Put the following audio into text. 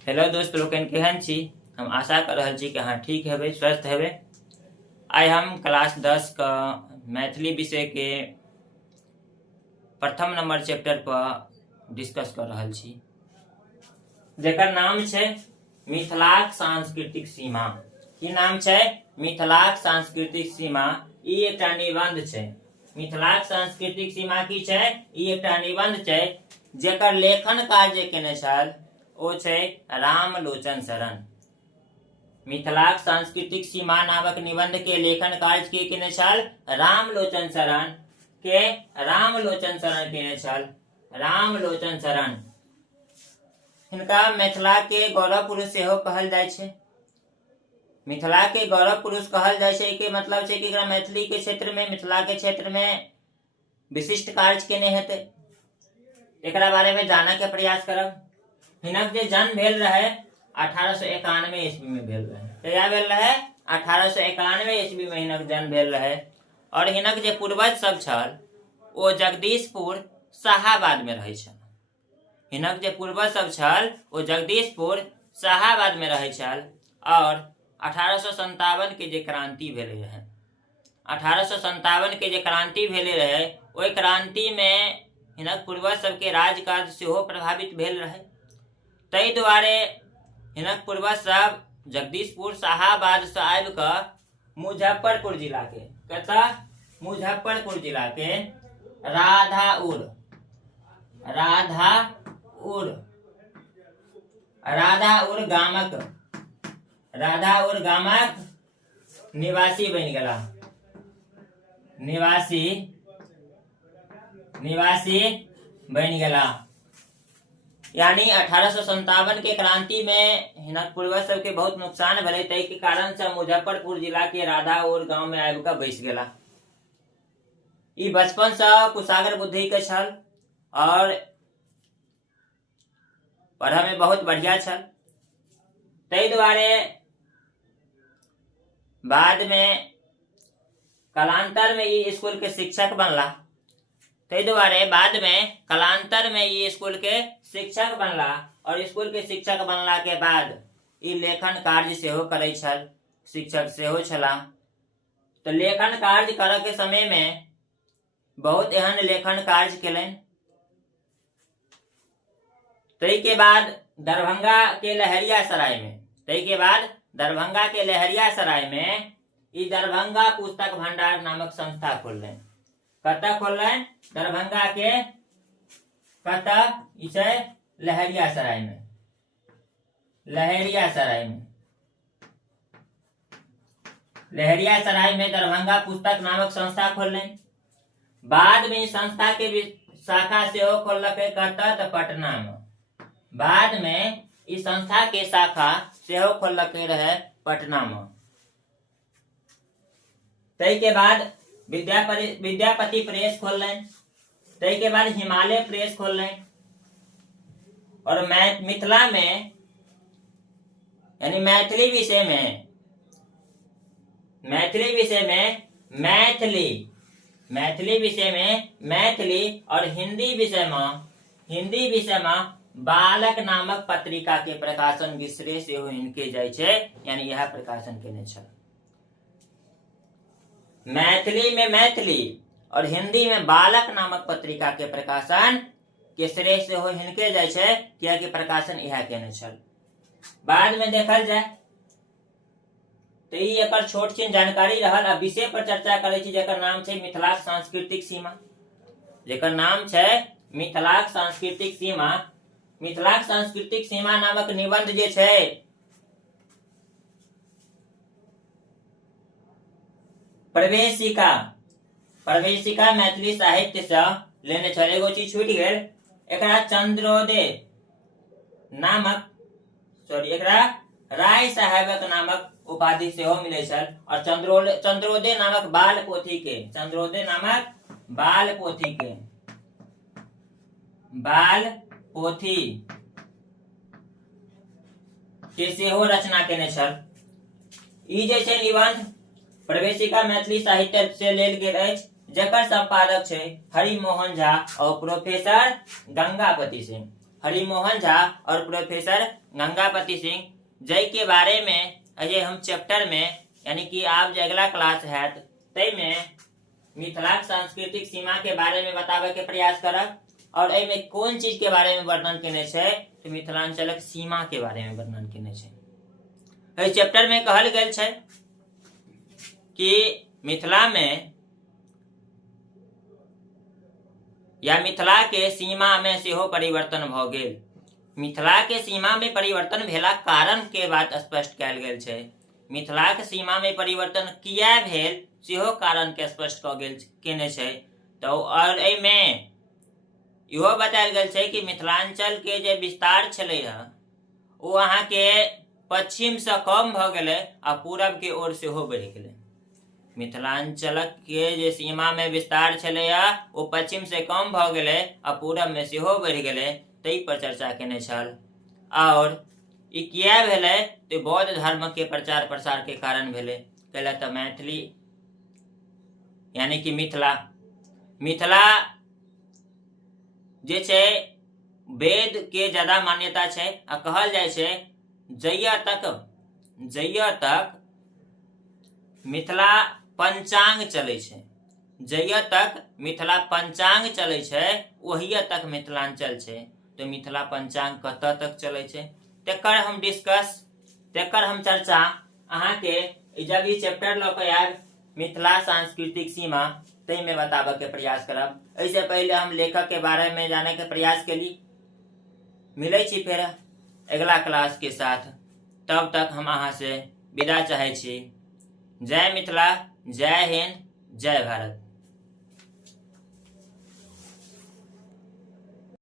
Hello दोस्त लोगन, केहन छी। हम आशा कर रहल छी कि अहाँ ठीक हेबै, स्वस्थ हेबै। आइ हम क्लास 10 का मैथिली विषय के प्रथम नंबर चैप्टर पर डिस्कस कर रहल छी, जेकर नाम छै मिथिलाक सांस्कृतिक सीमा। की नाम छै? मिथिलाक सांस्कृतिक सीमा। ई एकटा निबंध छै। मिथिलाक सांस्कृतिक सीमा की छै? ई एकटा निबंध छै जेकर लेखन कार्य केने छल ओ छै रामलोचन शरण। मिथिलाक सांस्कृतिक सीमा नामक निबंध के लेखन कार्य के केने छल रामलोचन शरण। रामलोचन शरण केने छल। रामलोचन शरण हिनका मिथिला के गौरव पुरुष सेहो कहल जाइ छै। मिथिला के गौरव पुरुष कहल जाइ छै के मतलब छै कि एकरा मैथिली के क्षेत्र में, मिथिला के क्षेत्र में विशिष्ट कार्य केने हेतै। एकरा बारे में जाने के प्रयास करब। हिनक जे जन्म भेल रहे 1891 ईस्वी में भेल रहे। कहिया भेल रहे? 1891 ईस्वी में हिनक जन्म भेल रहे। और हिनक जे पूर्वज सब छल ओ जगदीशपुर शाहाबाद में रहै छल। हिनक जे पूर्वज सब छल ओ जगदीशपुर शाहाबाद में रहै छल। और 1857 के जे क्रांति भेले रहे, 1857 के जे क्रांति भेले रहे, ओहि क्रांति में हिनक पूर्वज सबके राजकाज सेहो प्रभावित भेल रहे। तै दुआरे हिनक पूर्वज सब जगदीशपुर शाहाबाद से आबि कऽ मुजफ्फरपुर जिला के, कतऽ? मुजफ्फरपुर जिला के राधाउर गामक निवासी बनि गेला। निवासी बनि गेला। यानी 1857 के क्रांति में हिनक पूर्वज सबके बहुत नुकसान भेलै, तै के कारण से मुजफ्फरपुर जिला के राधाउर गांव में आबि कऽ बैस गेला। ई बचपन से कुशाग्र बुद्धि के छल और पढ़य में बहुत बढ़िया छल। तै दुआरे बाद में कालांतर में ई स्कूल के शिक्षक बनला। तै दुआरे बाद में कालांतर में ई स्कूल के शिक्षक बनला। और स्कूल के शिक्षक बनला के बाद ई लेखन कार्य सेहो करै छल, शिक्षक सेहो छला। तो लेखन कार्य करय के समय में बहुत एहन लेखन कार्य केलनि। तै के बाद दरभंगा के लहरियासराय में ई दरभंगा पुस्तक भंडार नामक संस्था खोललनि। कतऽ खोललनि? दरभंगा के कतऽ? ई छै लहरियासराय में। लहरियासराय में दरभंगा पुस्तक नामक संस्था खोललनि। बाद में संस्था के शाखा सेहो खोललकै। कतऽ? तऽ पटना में। बाद में इस संस्था के शाखा सेहो खोललकै रहे पटना में। तै के बाद विद्यापति प्रेस खोललनि। तै के बाद हिमालय प्रेस खोललनि। और मिथिला में यानी मैथिली विषय में मैथिली और हिंदी विषय में बालक नामक पत्रिका के प्रकाशन विश्रेष सेहो हिनके जाइ छै। यानी यह प्रकाशन केने छल। मैथिली में मैथिली और हिंदी में बालक नामक पत्रिका के प्रकाशन के श्रेय सेहो हिनके जाइ छै, कियाकि प्रकाशन इएह केने छल। बाद में देखल जाए तो ई एकर छोट छिन जानकारी रहल। अब विषय पर चर्चा करै छी जेकर नाम छै मिथिलाक सांस्कृतिक सीमा। मिथिलाक सांस्कृतिक सीमा नामक निबंध जे छै प्रवेशिका मैथिली साहित्य से लेने छल। एगो चीज छूटि गेल, एकरा एकरा राय साहेबक नामक उपाधि सेहो मिलै छल। और चंद्रोदय नामक बाल पोथी के सेहो रचना केने छल। ई जे छै निबंध प्रवेशिका मैथिली साहित्य से लेल गेल अछि, जेकर संपादक छै हरिमोहन झा और प्रोफेसर गंगापति सिंह। हरिमोहन झा और प्रोफेसर गंगापति सिंह जय के बारे में अजय हम चैप्टर में यानी कि आप जो अगला क्लास है तय में मिथिलाक सांस्कृतिक सीमा के बारे में बतावे के प्रयास करब और एमे कौन चीज के बारे में वर्णन केने छै तो मिथिलांचलक सीमा के बारे में वर्णन केने छै। एहि चैप्टर में कहल गेल छै कि मिथिला में या मिथिला के सीमा में सेहो परिवर्तन भ गेल। मिथिला के सीमा में परिवर्तन भेला कारण के बात स्पष्ट कयल गेल छै। मिथिला के सीमा में परिवर्तन किया भेल सेहो कारण के स्पष्ट क गेल केने छै। तो और एमे इहो बतायल गेल छै कि मिथिलांचल के जे विस्तार छलै है वो अहाँ के पश्चिम से कम भ गेलै आ पूरब के ओर सेहो बढ़ि गेलै। मिथिलांचलक के जे सीमा में विस्तार छलै वो पश्चिम से कम भ गेलै आ पूरब में सेहो बढ़ि गेलै तै पर चर्चा केने छल। और ई किया भेलै तो बौद्ध धर्म के प्रचार प्रसार के कारण भेलै। कैला तो मैथिली यानी कि मिथिला जे छै वेद के ज्यादा मान्यता छै आ कहल जाय छै जहिया तक मिथिला पंचांग चलै छै, जहिया तक मिथिला पंचांग चलै छै वहिया तक मिथिलांचल छै। तो मिथिला पंचांग कतऽ तक चलै छै तेकर हम चर्चा अहाँ के जब ई चैप्टर ल के आयब मिथिला सांस्कृतिक सीमा तै में बताबे के प्रयास करब। ऐसे पहले हम लेखक के बारे में जाने के प्रयास केली। मिलै छी फिर अगला क्लास के साथ, तब तक हम अहाँ से विदा चाहे छी। जय मिथिला, जय हिंद, जय भारत।